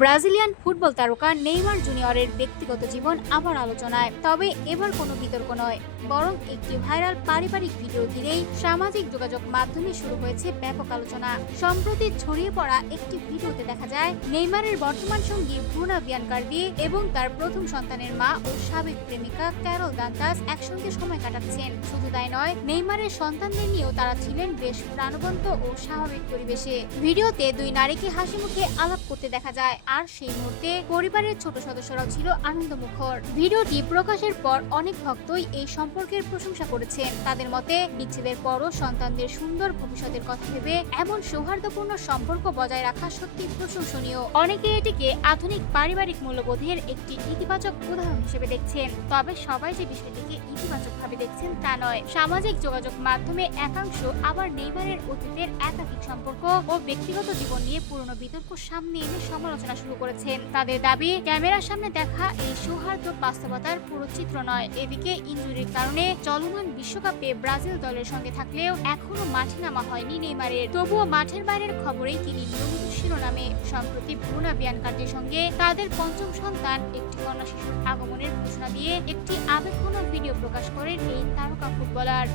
Brazilian football তারকা Neymar জুনিয়রের ব্যক্তিগত জীবন আবার আলোচনায়, তবে এবার কোনো বিতর্ক নয়, বরং একটি ভাইরাল পারিবারিক ভিডিও ঘিরেই সামাজিক যোগাযোগ মাধ্যমে শুরু হয়েছে ব্যাপক আলোচনা। সম্প্রতি ছড়িয়ে পড়া একটি ভিডিওতে দেখা যায় নেইমারের বর্তমান সঙ্গী ব্রুনা বিয়ানকার্দি এবং তার প্রথম সন্তানের মা ও সাবেক প্রেমিকা ক্যারল দান্তাস একসঙ্গে সময় কাটাচ্ছেন। শুধু তাই নয়, নেইমারের সন্তানদের নিয়েও তারা ছিলেন বেশ প্রাণবন্ত ও স্বাভাবিক পরিবেশে। ভিডিওতে দুই নারীকে হাসি মুখে আলাপ করতে দেখা যায়, আর সেই মুহূর্তে পরিবারের ছোট সদস্যরাও ছিল আনন্দমুখর। ভিডিওটি প্রকাশের পর অনেক ভক্তই এই সম্পর্কের প্রশংসা করেছেন। তাদের মতে, বিচ্ছেদের পরও সন্তানদের সুন্দর ভবিষ্যতের কথা ভেবে এমন সৌহার্দ্যপূর্ণ সম্পর্ক বজায় রাখা সত্যি প্রশংসনীয়। অনেকে এটিকে আধুনিক পারিবারিক মূল্যবোধের একটি ইতিবাচক উদাহরণ হিসেবে দেখছেন, তবে সবাই যে বিষয়টিকে ইতিবাচকভাবে দেখছেন তা নয়। সামাজিক যোগাযোগ মাধ্যমে একাংশ আবার নেইমারের অতীতের একাধিক সম্পর্ক ও ব্যক্তিগত জীবন নিয়ে পুরনো বিতর্ক সামনে এনে সমালোচনা শুরু করেছেন। তাদের দাবি, ক্যামেরার সামনে দেখা এই সৌহার্দ্য বাস্তবতার পুরো চিত্র নয়। এদিকে ইনজুরির কারণে চলমান বিশ্বকাপে ব্রাজিল দলের সঙ্গে থাকলেও এখনো মাঠে নামা হয়নি নেইমারের। তবুও মাঠের বাইরের খবরেই তিনি নিয়মিত শিরোনামে। সম্প্রতি ব্রুনা বিয়ানকার্দির সঙ্গে তাদের পঞ্চম সন্তান একটি কন্যা শিশুর আগমনের ঘোষণা দিয়ে একটি আবেগঘন ভিডিও প্রকাশ করেন এই তারকা ফুটবলার।